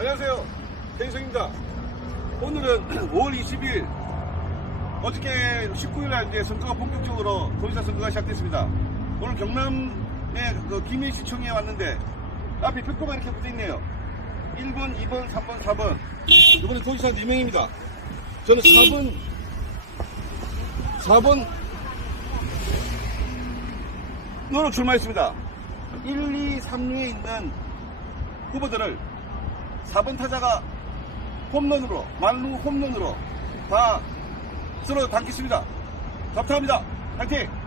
안녕하세요. 대희성입니다. 오늘은 5월 20일 어저께 19일날 이제 선거가 본격적으로 도지사 선거가 시작됐습니다. 오늘 경남의 그 김해시청에 왔는데 앞에 표표가 이렇게 붙어 있네요. 1번, 2번, 3번, 4번. 이번에 도지사 4명입니다. 저는 4번으로 출마했습니다. 1, 2, 3위에 있는 후보들을 4번 타자가 홈런으로, 만루 홈런으로 다 쓸어 담겠습니다. 감사합니다. 화이팅!